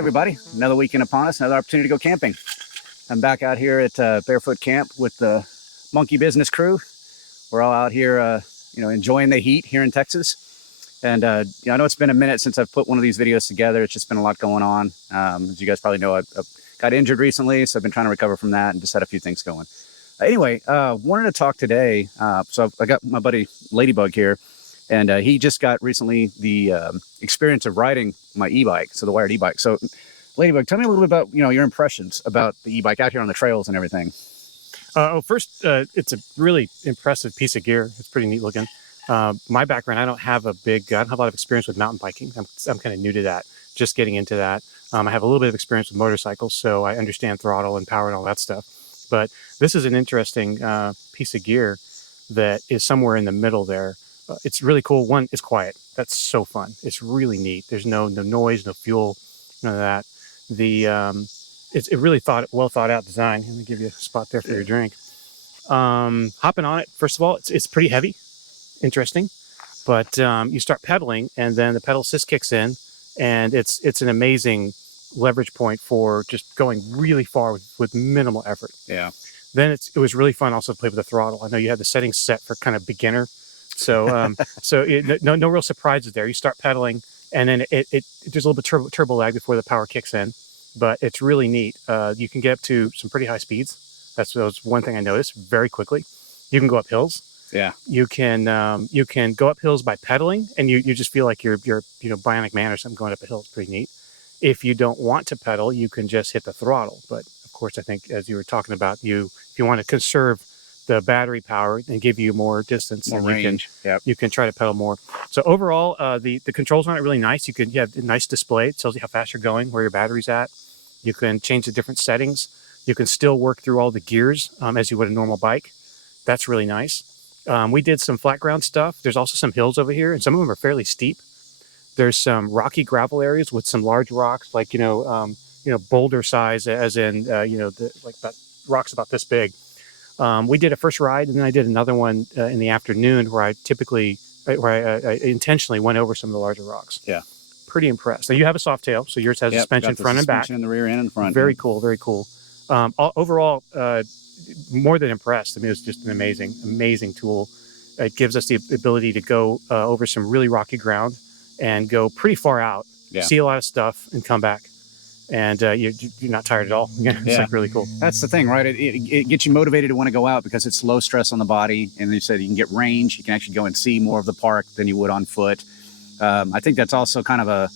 everybody, another weekend upon us, another opportunity to go camping. I'm back out here at Barefoot Camp with the Monkey Business crew. We're all out here, enjoying the heat here in Texas. And I know it's been a minute since I've put one of these videos together. It's just been a lot going on. As you guys probably know, I got injured recently, so I've been trying to recover from that and just had a few things going. Anyway, wanted to talk today. So I got my buddy Ladybug here, and he just got recently the experience of riding my e-bike, so the wired e-bike. So Ladybug, tell me a little bit about your impressions about the e-bike out here on the trails and everything. First, it's a really impressive piece of gear. It's pretty neat looking. My background, I don't have a lot of experience with mountain biking. I'm kind of new to that, just getting into that. I have a little bit of experience with motorcycles, so I understand throttle and power and all that stuff. But this is an interesting piece of gear that is somewhere in the middle there. It's really cool. One, it's quiet. That's so fun. It's really neat. There's no noise, no fuel, none of that. It's a really well thought out design. Let me give you a spot there for your drink. Hopping on it, first of all, it's pretty heavy, interesting, but you start pedaling and then the pedal assist kicks in, and it's an amazing leverage point for just going really far with minimal effort. Yeah. Then it was really fun also to play with the throttle. I know you had the settings set for kind of beginner, so no real surprises there. You start pedaling and then there's a little bit turbo lag before the power kicks in, but it's really neat. You can get up to some pretty high speeds. That was one thing I noticed very quickly. You can go up hills. Yeah. You can go up hills by pedaling, and you just feel like you're Bionic Man or something going up a hill. It's pretty neat. If you don't want to pedal, you can just hit the throttle. But of course, I think as you were talking about, if you want to conserve the battery power and give you more distance, more range, you can try to pedal more. So overall, the controls on it really nice. You have a nice display. It tells you how fast you're going, where your battery's at. You can change the different settings. You can still work through all the gears as you would a normal bike. That's really nice. We did some flat ground stuff. There's also some hills over here, and some of them are fairly steep. There's some rocky gravel areas with some large rocks, like boulder size, as in about rocks about this big. We did a first ride, and then I did another one in the afternoon where I intentionally went over some of the larger rocks. Yeah. Pretty impressed. Now you have a soft tail, so yours has suspension front and back. In the rear and in front. Very cool, very cool. Overall, more than impressed. I mean, it's just an amazing tool. It gives us the ability to go over some really rocky ground and go pretty far out, see a lot of stuff, and come back. And you're not tired at all. It's like really cool. That's the thing, right? It gets you motivated to want to go out because it's low stress on the body. And you said you can get range. You can actually go and see more of the park than you would on foot. I think that's also kind of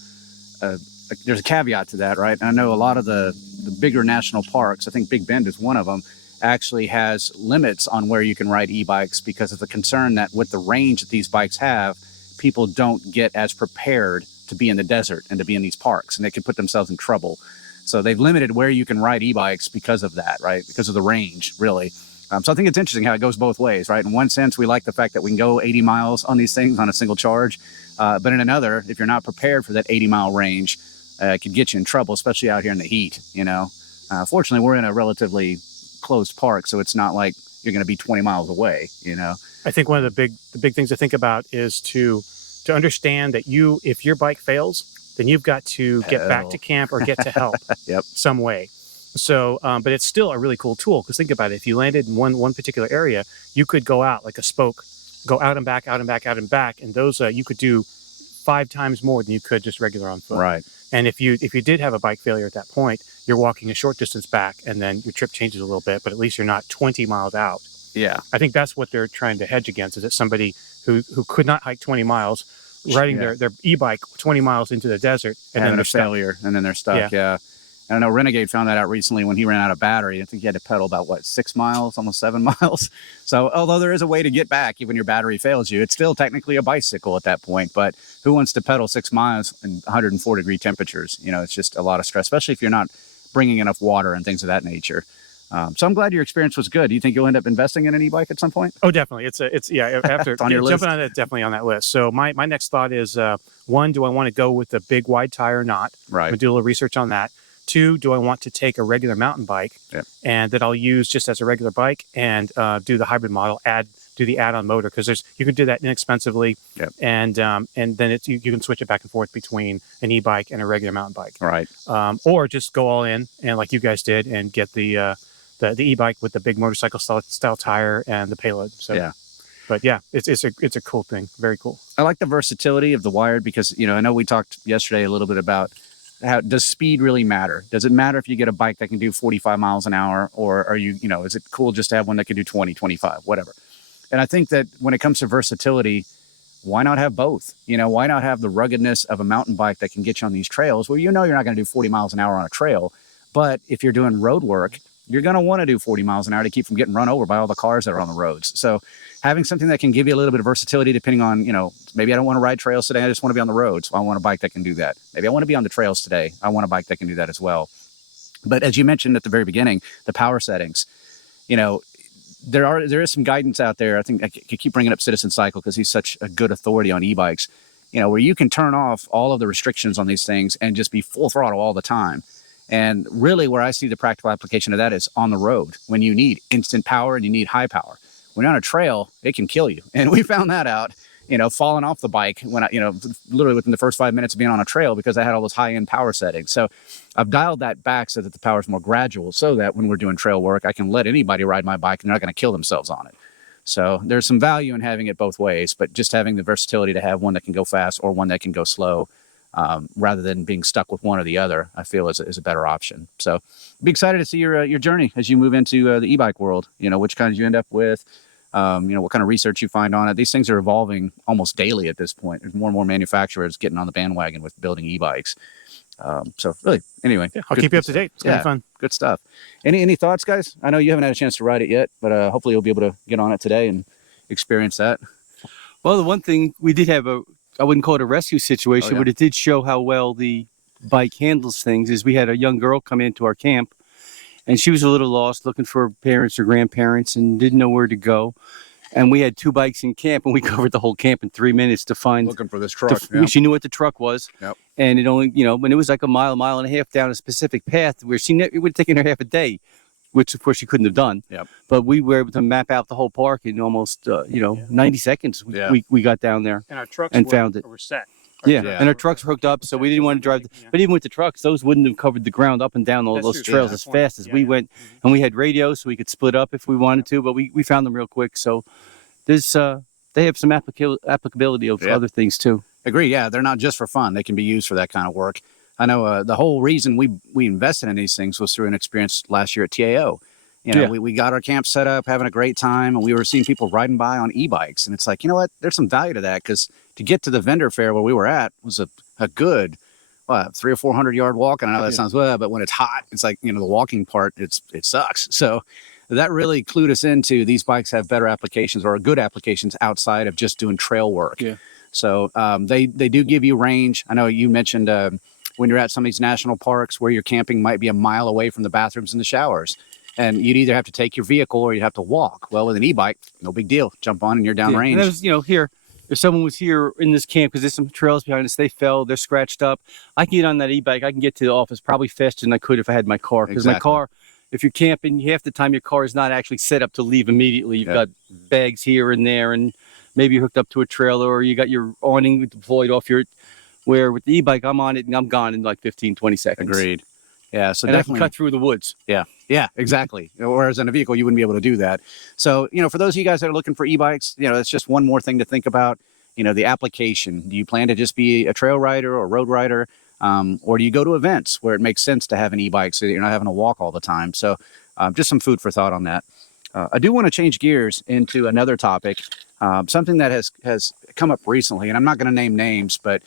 there's a caveat to that, right? And I know a lot of the bigger national parks, I think Big Bend is one of them, actually has limits on where you can ride e-bikes because of the concern that with the range that these bikes have, people don't get as prepared to be in the desert and to be in these parks, and they could put themselves in trouble. So they've limited where you can ride e-bikes because of that, right? Because of the range, really. So I think it's interesting how it goes both ways, right? In one sense, we like the fact that we can go 80 miles on these things on a single charge. But in another, if you're not prepared for that 80-mile range, it could get you in trouble, especially out here in the heat, Fortunately, we're in a relatively closed park, so it's not like you're going to be 20 miles away, I think one of the big things to think about is to understand that if your bike fails, then you've got to get back to camp or get to help some way. So, but it's still a really cool tool, because think about it. If you landed in one particular area, you could go out like a spoke, go out and back, out and back, out and back. And those, you could do 5 times more than you could just regular on foot. Right. And if you did have a bike failure at that point, you're walking a short distance back, and then your trip changes a little bit, but at least you're not 20 miles out. Yeah. I think that's what they're trying to hedge against, is that somebody who could not hike 20 miles, riding their e-bike 20 miles into the desert, and then they're failure, and then they're stuck. Yeah. I know Renegade found that out recently when he ran out of battery. I think he had to pedal about 6 miles, almost 7 miles. So although there is a way to get back even your battery fails you, it's still technically a bicycle at that point. But who wants to pedal 6 miles in 104-degree temperatures? It's just a lot of stress, especially if you're not bringing enough water and things of that nature. So I'm glad your experience was good. Do you think you'll end up investing in an e-bike at some point? Oh, definitely. It's after it's on your list. Jumping on it, definitely on that list. So my next thought is, one, do I want to go with a big wide tire or not? Right. I'm gonna do a little research on that. 2, do I want to take a regular mountain bike and that I'll use just as a regular bike and do the hybrid model, add do the add-on motor, because you can do that inexpensively, Yep. and then you can switch it back and forth between an e-bike and a regular mountain bike. Right. Or just go all in and like you guys did and get the e-bike with the big motorcycle style tire and the payload. So yeah. But yeah, it's a cool thing. Very cool. I like the versatility of the wired because, I know we talked yesterday a little bit about how does speed really matter? Does it matter if you get a bike that can do 45 miles an hour, or are you, is it cool just to have one that can do 20, 25, whatever? And I think that when it comes to versatility, why not have both? Why not have the ruggedness of a mountain bike that can get you on these trails where you're not going to do 40 miles an hour on a trail, but if you're doing road work, you're going to want to do 40 miles an hour to keep from getting run over by all the cars that are on the roads. So having something that can give you a little bit of versatility depending on, maybe I don't want to ride trails today. I just want to be on the road. So I want a bike that can do that. Maybe I want to be on the trails today. I want a bike that can do that as well. But as you mentioned at the very beginning, the power settings, there is some guidance out there. I think I keep bringing up Citizen Cycle because he's such a good authority on e-bikes, where you can turn off all of the restrictions on these things and just be full throttle all the time. And really where I see the practical application of that is on the road when you need instant power and you need high power. When you're on a trail, it can kill you. And we found that out, falling off the bike when I, literally within the first 5 minutes of being on a trail because I had all those high-end power settings. So I've dialed that back so that the power is more gradual so that when we're doing trail work, I can let anybody ride my bike and they're not going to kill themselves on it. So there's some value in having it both ways, but just having the versatility to have one that can go fast or one that can go slow, rather than being stuck with one or the other, I feel is a better option. So be excited to see your journey as you move into the e-bike world, which kinds you end up with, what kind of research you find on it. These things are evolving almost daily at this point. There's more and more manufacturers getting on the bandwagon with building e-bikes. So really, anyway. Yeah, I'll keep you up to date. It's going to be fun. Good stuff. Any thoughts, guys? I know you haven't had a chance to ride it yet, but hopefully you'll be able to get on it today and experience that. Well, the one thing we did have I wouldn't call it a rescue situation, but it did show how well the bike handles things, is we had a young girl come into our camp and she was a little lost looking for parents or grandparents and didn't know where to go. And we had 2 bikes in camp and we covered the whole camp in 3 minutes to find... Looking for this truck. She knew what the truck was. Yep. And it only, when it was like a mile and a half down a specific path where it would have taken her half a day, which of course she couldn't have done. Yep. But we were able to map out the whole park in almost, 90 seconds. We got down there and our trucks found it. Were set. And our trucks were hooked up, so we didn't want to drive. But even with the trucks, those wouldn't have covered the ground up and down all those trails as fast as we went. And we had radios, so we could split up if we wanted to. But we found them real quick. So there's they have some applicability of other things too. Agree. Yeah, they're not just for fun. They can be used for that kind of work. I know the whole reason we invested in these things was through an experience last year at TAO. We got our camp set up, having a great time, and we were seeing people riding by on e-bikes. And it's like, you know what? There's some value to that because to get to the vendor fair where we were at was a good 300 or 400 yard walk. And I know that sounds well, but when it's hot, it's like, the walking part, it sucks. So that really clued us into these bikes have better applications or good applications outside of just doing trail work. Yeah. So they do give you range. I know you mentioned when you're at some of these national parks where your camping might be a mile away from the bathrooms and the showers. And you'd either have to take your vehicle or you'd have to walk. Well, with an e-bike, no big deal. Jump on and you're down range. And that was, here, if someone was here in this camp, because there's some trails behind us, they fell, they're scratched up. I can get on that e-bike. I can get to the office probably faster than I could if I had my car. Because my car, if you're camping, half the time your car is not actually set up to leave immediately. You've got bags here and there, and maybe you're hooked up to a trailer, or you got your awning deployed off your... Where with the e-bike, I'm on it and I'm gone in like 15, 20 seconds. Agreed. Yeah, so and definitely I can cut through the woods. Yeah, exactly. Whereas in a vehicle, you wouldn't be able to do that. So, for those of you guys that are looking for e-bikes, it's just one more thing to think about. The application. Do you plan to just be a trail rider or road rider? Or do you go to events where it makes sense to have an e-bike so that you're not having to walk all the time? So just some food for thought on that. I do want to change gears into another topic, something that has come up recently, and I'm not going to name names, but,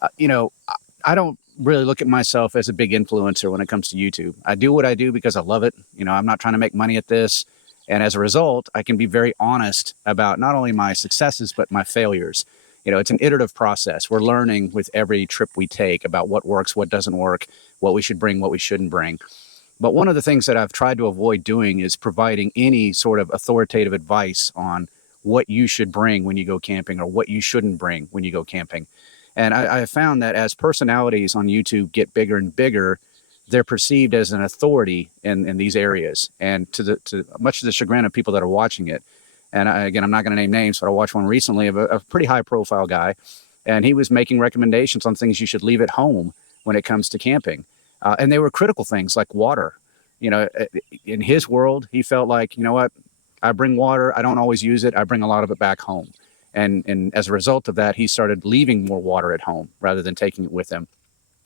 I don't really look at myself as a big influencer when it comes to YouTube. I do what I do because I love it. I'm not trying to make money at this. And as a result, I can be very honest about not only my successes, but my failures. It's an iterative process. We're learning with every trip we take about what works, what doesn't work, what we should bring, what we shouldn't bring. But one of the things that I've tried to avoid doing is providing any sort of authoritative advice on what you should bring when you go camping or what you shouldn't bring when you go camping. And I have found that as personalities on YouTube get bigger and bigger, they're perceived as an authority in these areas. And to much of the chagrin of people that are watching it, And again, I'm not going to name names, but I watched one recently of a pretty high profile guy, and he was making recommendations on things you should leave at home when it comes to camping. And they were critical things like water. You know, in his world, he felt like, you know what, I bring water, I don't always use it, I bring a lot of it back home. And as a result of that, he started leaving more water at home rather than taking it with him.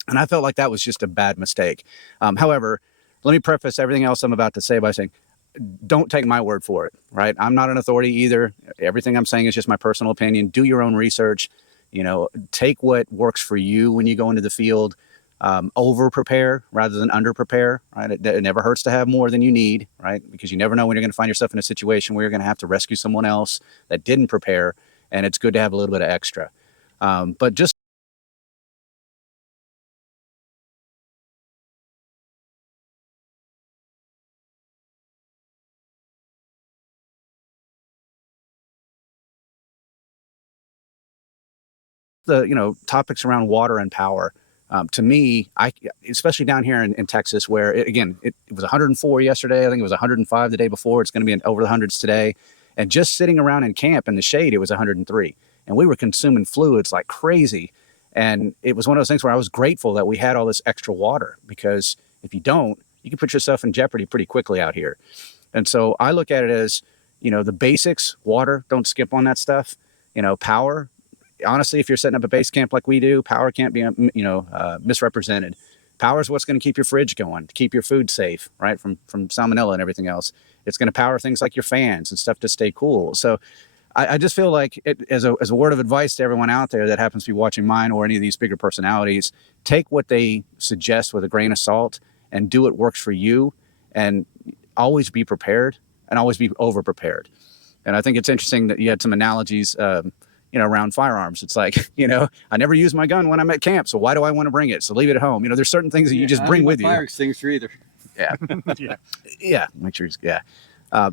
And I felt like that was just a bad mistake. However, let me preface everything else I'm about to say by saying, don't take my word for it, right? I'm not an authority either. Everything I'm saying is just my personal opinion. Do your own research. You know, take what works for you when you go into the field. Over prepare rather than under prepare, right? It never hurts to have more than you need, right? Because you never know when you're going to find yourself in a situation where you're going to have to rescue someone else that didn't prepare. And it's good to have a little bit of extra. But just the, you know, topics around water and power. To me, especially down here in Texas, where it was 104 yesterday. I think it was 105 the day before. It's going to be over the hundreds today. And just sitting around in camp in the shade, it was 103. And we were consuming fluids like crazy. And it was one of those things where I was grateful that we had all this extra water, because if you don't, you can put yourself in jeopardy pretty quickly out here. And so I look at it as, you know, the basics, water, don't skip on that stuff. You know, power. Honestly, if you're setting up a base camp like we do, power can't be, misrepresented. Power is what's going to keep your fridge going, to keep your food safe, right, from salmonella and everything else. It's going to power things like your fans and stuff to stay cool. So I just feel like, as a word of advice to everyone out there that happens to be watching mine or any of these bigger personalities, take what they suggest with a grain of salt and do what works for you, and always be prepared and always be over prepared. And I think it's interesting that you had some analogies, around firearms. It's like, I never use my gun when I'm at camp, so why do I want to bring it? So leave it at home. There's certain things that you just bring with you. Fire extinguisher either. Yeah. Yeah. Yeah. Make sure. Yeah.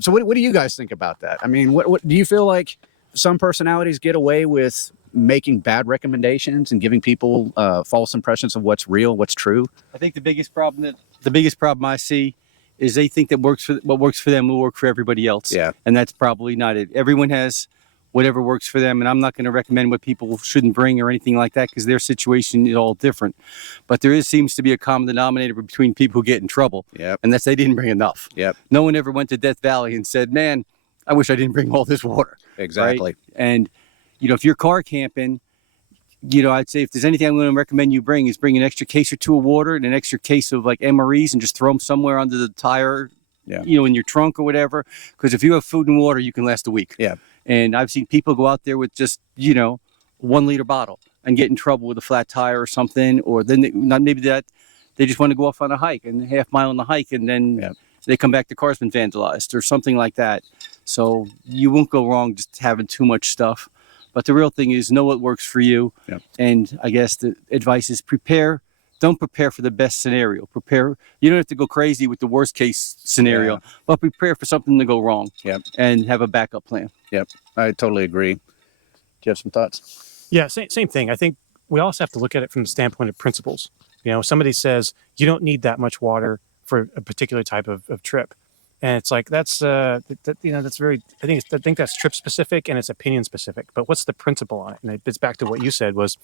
So what do you guys think about that? I mean, what do you feel like some personalities get away with making bad recommendations and giving people false impressions of what's real, what's true? I think the biggest problem I see is they think that what works for them will work for everybody else. Yeah. And that's probably not it. Everyone has whatever works for them, and I'm not going to recommend what people shouldn't bring or anything like that, because their situation is all different. But there seems to be a common denominator between people who get in trouble. Yep. And that's they didn't bring enough. Yep. No one ever went to Death Valley and said, man, I wish I didn't bring all this water. Exactly. Right? And if you're car camping, I'd say if there's anything I'm going to recommend you bring is bring an extra case or two of water and an extra case of like MREs, and just throw them somewhere under the tire, in your trunk or whatever. Because if you have food and water, you can last a week. Yeah. And I've seen people go out there with just, 1 liter bottle and get in trouble with a flat tire or something, or then they just want to go off on a hike and a half mile on the hike, and then they come back, the car's been vandalized or something like that. So you won't go wrong just having too much stuff. But the real thing is know what works for you. Yep. And I guess the advice is prepare. Don't prepare for the best scenario. Prepare. You don't have to go crazy with the worst case scenario, but prepare for something to go wrong. Yep. And have a backup plan. Yep. I totally agree. Do you have some thoughts? Yeah, same thing. I think we also have to look at it from the standpoint of principles. Somebody says you don't need that much water for a particular type of trip. And it's like, that's very, I think that's trip specific and it's opinion specific, but what's the principle on it? And it's back to what you said, was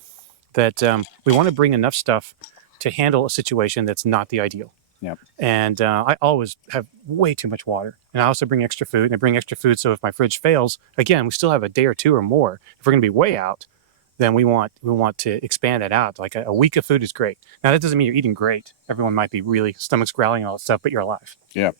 that we want to bring enough stuff to handle a situation that's not the ideal. Yep. And I always have way too much water, and I also bring extra food, and I bring extra food. So if my fridge fails, again, we still have a day or two or more. If we're going to be way out, then we want to expand that out. Like a week of food is great. Now that doesn't mean you're eating great. Everyone might be really stomachs growling and all that stuff, but you're alive. Yeah.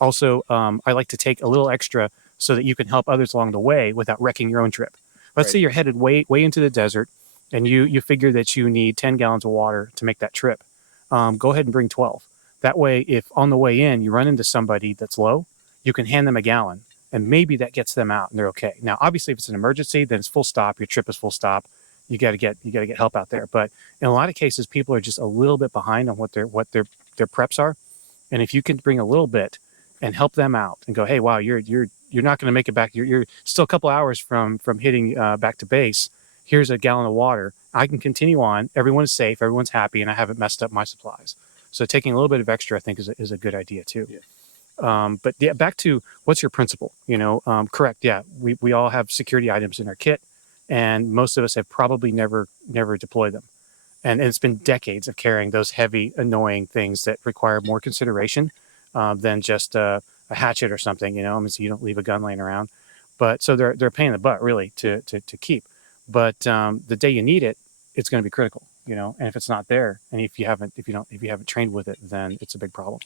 Also, I like to take a little extra so that you can help others along the way without wrecking your own trip. Let's say you're headed way into the desert, and you figure that you need 10 gallons of water to make that trip. Go ahead and bring 12. That way, if on the way in you run into somebody that's low, you can hand them a gallon, and maybe that gets them out and they're okay. Now, obviously, if it's an emergency, then it's full stop. Your trip is full stop. You got to get help out there. But in a lot of cases, people are just a little bit behind on what their preps are, and if you can bring a little bit and help them out and go, hey, wow, you're not going to make it back. You're still a couple hours from hitting back to base. Here's a gallon of water. I can continue on. Everyone is safe. Everyone's happy, and I haven't messed up my supplies. So taking a little bit of extra, I think, is a good idea too. But yeah, back to what's your principle? Correct. Yeah, we all have security items in our kit, and most of us have probably never deployed them. And it's been decades of carrying those heavy, annoying things that require more consideration than just a hatchet or something. So you don't leave a gun laying around. But so they're a pain in the butt, really, to keep. But the day you need it, it's going to be critical. And if it's not there, and if you haven't trained with it, then it's a big problem.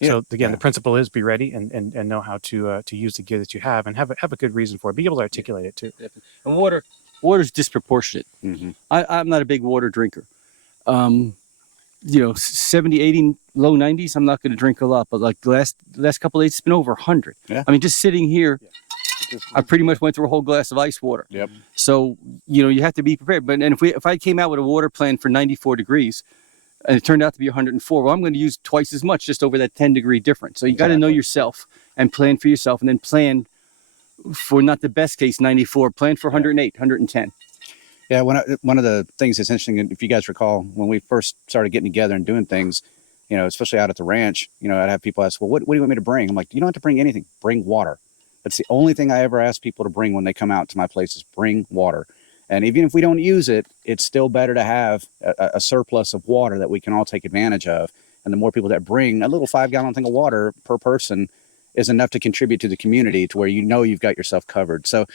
Yeah. So again, the principle is be ready and know how to use the gear that you have, and have a good reason for it. Be able to articulate it too. And water's disproportionate. Mm-hmm. I'm not a big water drinker. 70, 80, low 90s, I'm not going to drink a lot. But like the last couple of days, it's been over 100. Yeah. I mean, just sitting here, I pretty much went through a whole glass of ice water. Yep. So, you have to be prepared. But if I came out with a water plan for 94 degrees, and it turned out to be 104, well, I'm going to use twice as much just over that 10-degree difference. So you got to know yourself and plan for yourself, and then plan for not the best case 94, plan for 108, 110. Yeah, one of the things that's interesting, if you guys recall, when we first started getting together and doing things, especially out at the ranch, I'd have people ask, well, what do you want me to bring? I'm like, you don't have to bring anything. Bring water. That's the only thing I ever ask people to bring when they come out to my place is bring water. And even if we don't use it, it's still better to have a surplus of water that we can all take advantage of. And the more people that bring a little 5-gallon thing of water per person is enough to contribute to the community to where you've got yourself covered. So,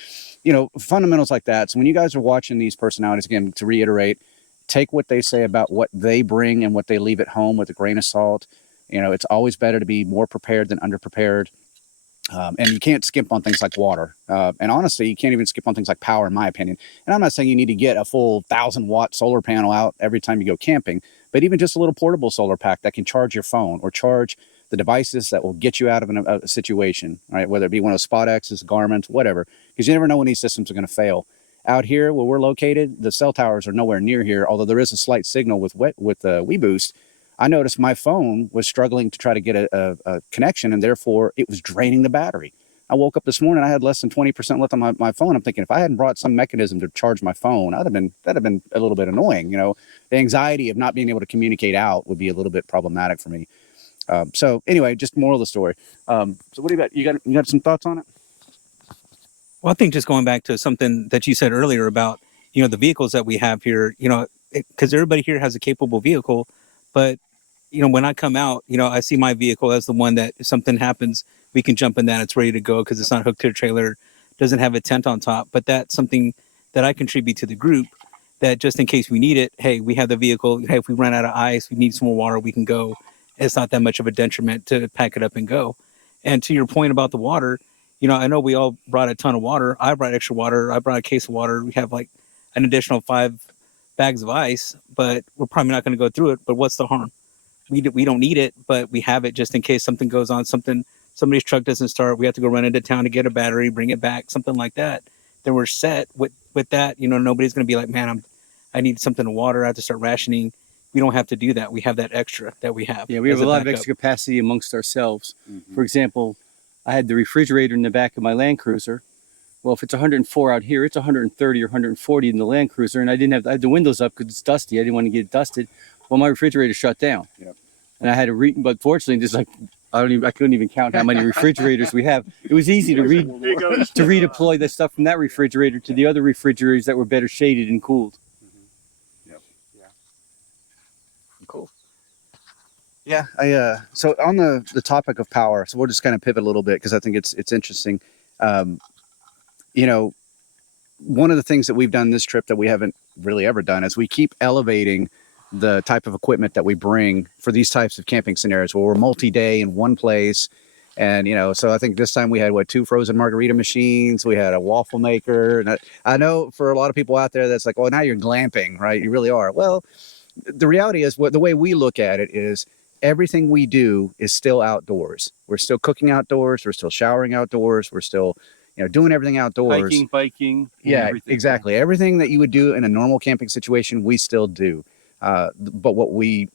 fundamentals like that. So when you guys are watching these personalities, again, to reiterate, take what they say about what they bring and what they leave at home with a grain of salt. It's always better to be more prepared than underprepared. And you can't skimp on things like water. And honestly, you can't even skip on things like power, in my opinion. And I'm not saying you need to get a full 1,000-watt solar panel out every time you go camping, but even just a little portable solar pack that can charge your phone or charge the devices that will get you out of a situation, right? Whether it be one of those Spot X's, Garmin's, whatever, because you never know when these systems are going to fail. Out here where we're located, the cell towers are nowhere near here, although there is a slight signal with WeBoost. I noticed my phone was struggling to try to get a connection, and therefore it was draining the battery. I woke up this morning, I had less than 20% left on my phone. I'm thinking if I hadn't brought some mechanism to charge my phone, that'd have been a little bit annoying. The anxiety of not being able to communicate out would be a little bit problematic for me. So anyway, just moral of the story. So what do you got? You got some thoughts on it? Well, I think just going back to something that you said earlier about, the vehicles that we have here, because everybody here has a capable vehicle, but when I come out, I see my vehicle as the one that if something happens, we can jump in that. It's ready to go because it's not hooked to a trailer, doesn't have a tent on top. But that's something that I contribute to the group, that just in case we need it, hey, we have the vehicle. Hey, if we run out of ice, we need some more water, we can go. It's not that much of a detriment to pack it up and go. And to your point about the water, I know we all brought a ton of water. I brought extra water. I brought a case of water. We have like an additional 5 bags of ice, but we're probably not going to go through it. But what's the harm? We don't need it, but we have it just in case something goes on, somebody's truck doesn't start, we have to go run into town to get a battery, bring it back, something like that. Then we're set with that. Nobody's going to be like, man, I need something to water. I have to start rationing. We don't have to do that. We have that extra that we have. Yeah, we have a lot of extra capacity amongst ourselves. Mm-hmm. For example, I had the refrigerator in the back of my Land Cruiser. Well, if it's 104 out here, it's 130 or 140 in the Land Cruiser, and I had the windows up because it's dusty. I didn't want to get it dusted. Well, my refrigerator shut down. Yep. And I had to but fortunately, I couldn't even count how many refrigerators we have. It was easy to redeploy the stuff from that refrigerator to the other refrigerators that were better shaded and cooled. Mm-hmm. Yep. Yeah. Cool. Yeah. So on the topic of power, so we'll just kind of pivot a little bit because I think it's interesting. One of the things that we've done this trip that we haven't really ever done is we keep elevating the type of equipment that we bring for these types of camping scenarios where we're multi-day in one place. And, so I think this time we had 2 frozen margarita machines. We had a waffle maker. And I know for a lot of people out there, that's like, well, now you're glamping, right? You really are. Well, the reality is the way we look at it is everything we do is still outdoors. We're still cooking outdoors. We're still showering outdoors. We're still, doing everything outdoors. Hiking, biking. Yeah, everything. Exactly. Everything that you would do in a normal camping situation, we still do. But what we've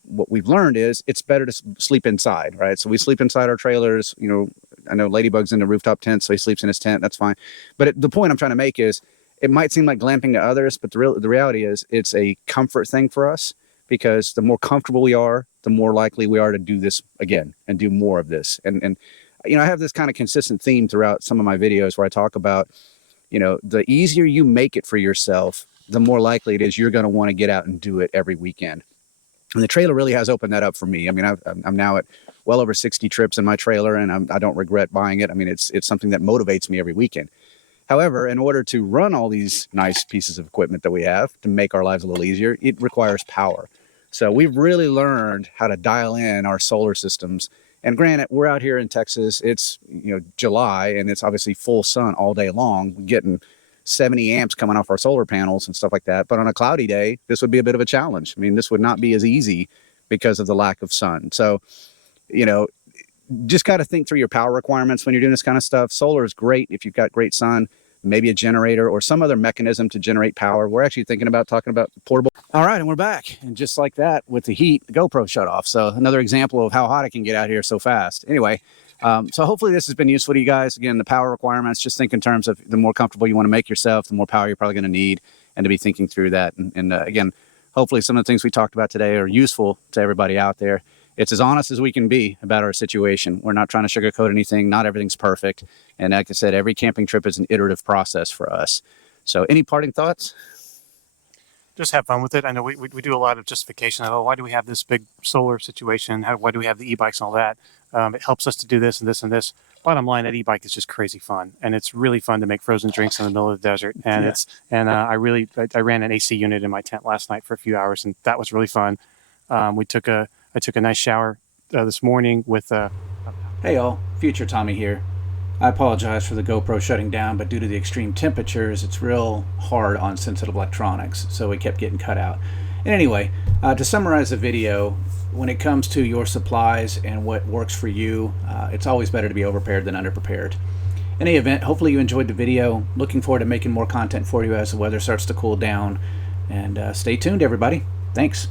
learned is it's better to sleep inside, right? So we sleep inside our trailers. I know Ladybug's in the rooftop tent, so he sleeps in his tent. That's fine. But the point I'm trying to make is it might seem like glamping to others, but the reality is it's a comfort thing for us, because the more comfortable we are, the more likely we are to do this again and do more of this. And I have this kind of consistent theme throughout some of my videos where I talk about, the easier you make it for yourself, the more likely it is you're going to want to get out and do it every weekend. And the trailer really has opened that up for me. I mean, I'm now at well over 60 trips in my trailer, and I don't regret buying it. I mean, it's something that motivates me every weekend. However, in order to run all these nice pieces of equipment that we have to make our lives a little easier, it requires power. So we've really learned how to dial in our solar systems. And granted, we're out here in Texas. It's July, and it's obviously full sun all day long. We're getting 70 amps coming off our solar panels and stuff like that. But on a cloudy day, this would be a bit of a challenge. I mean, this would not be as easy because of the lack of sun. So, just got to think through your power requirements when you're doing this kind of stuff. Solar is great if you've got great sun, maybe a generator or some other mechanism to generate power. We're actually thinking about talking about portable. All right, and we're back. And just like that, with the heat, the GoPro shut off. So another example of how hot it can get out here so fast. Anyway, so hopefully this has been useful to you guys. Again, the power requirements, just think in terms of the more comfortable you want to make yourself, the more power you're probably going to need, and to be thinking through that. And again, hopefully some of the things we talked about today are useful to everybody out there. It's as honest as we can be about our situation. We're not trying to sugarcoat anything. Not everything's perfect. And like I said, every camping trip is an iterative process for us. So any parting thoughts? Just have fun with it. I know we do a lot of justification. Oh, why do we have this big solar situation? Why do we have the e-bikes and all that? It helps us to do this and this and this. Bottom line, that e-bike is just crazy fun. And it's really fun to make frozen drinks in the middle of the desert. And I ran an AC unit in my tent last night for a few hours, and that was really fun. I took a nice shower this morning with Hey all, Future Tommy here. I apologize for the GoPro shutting down, but due to the extreme temperatures, it's real hard on sensitive electronics, so it kept getting cut out. And anyway, to summarize the video, when it comes to your supplies and what works for you, it's always better to be overprepared than underprepared. In any event, hopefully you enjoyed the video. Looking forward to making more content for you as the weather starts to cool down. And stay tuned, everybody. Thanks.